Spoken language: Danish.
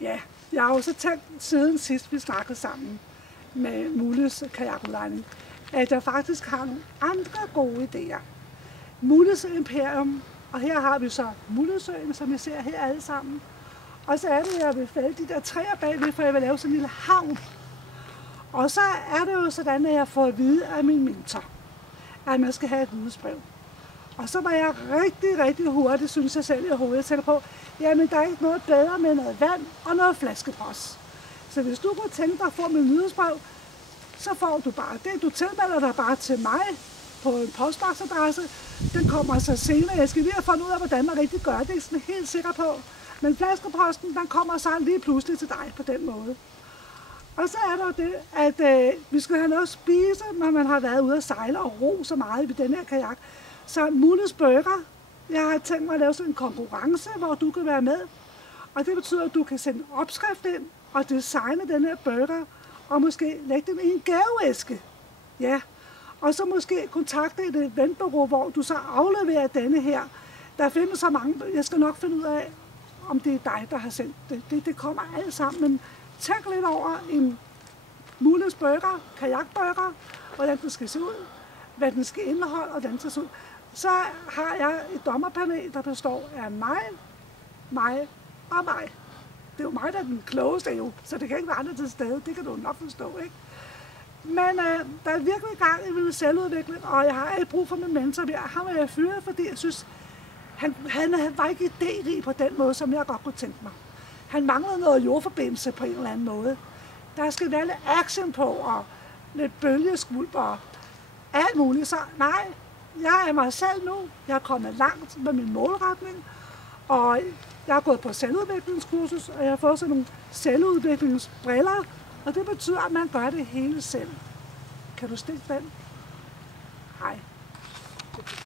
Ja, jeg har jo så tænkt siden sidst vi snakkede sammen med Mulles kajakudlejning, at jeg faktisk har nogle andre gode idéer. Mulles Imperium, og her har vi så Mullesøen, som I ser her alle sammen. Og så er det, at jeg vil fælde de der træer bagved, for jeg vil lave sådan en lille havn. Og så er det jo sådan, at jeg får at vide af min mentor, at man skal have et vidensbrev. Og så var jeg rigtig hurtigt, synes jeg selv i hovedet, tænker på, jamen der er ikke noget bedre med noget vand og noget flaskepost. Så hvis du kunne tænke dig at få mit nyhedsbrev, så får du bare det. Du tilmelder dig bare til mig på en postboksadresse. Den kommer så senere. Jeg skal lige have fundet ud af, hvordan man rigtig gør det. Det er sådan helt sikker på. Men flaskeposten, den kommer så lige pludselig til dig på den måde. Og så er der det, at vi skal have noget at spise, når man har været ude at sejle og ro så meget i den her kajak. Så Mulles Burger, jeg har tænkt mig at lave sådan en konkurrence, hvor du kan være med. Og det betyder, at du kan sende en opskrift ind og designe den her burger, og måske lægge den i en gaveæske. Ja, og så måske kontakte et eventbureau, hvor du så afleverer denne her. Der findes så mange, jeg skal nok finde ud af, om det er dig, der har sendt det. Det kommer alt sammen, men tænk lidt over en Mulles Burger, kajakburger, hvordan den skal se ud, hvad den skal indeholde, og hvordan den skal se ud. Så har jeg et dommerpanel, der består af mig og mig. Det er jo mig, der er den klogeste jo, så det kan ikke være andre til stede. Det kan du nok forstå, ikke? Men der er virkelig gang i min selvudvikling, og jeg har ikke brug for min mentor. Ham er jeg fyret, fordi jeg synes, han var ikke idérig på den måde, som jeg godt kunne tænke mig. Han manglede noget jordforbindelse på en eller anden måde. Der skal være lidt action på, og lidt bølgeskvulp og alt muligt. Så nej, jeg er mig selv nu. Jeg er kommet langt med min målretning, og jeg har gået på selvudviklingskursus, og jeg har fået sådan nogle selvudviklingsbriller, og det betyder, at man gør det hele selv. Kan du stikke den? Hej.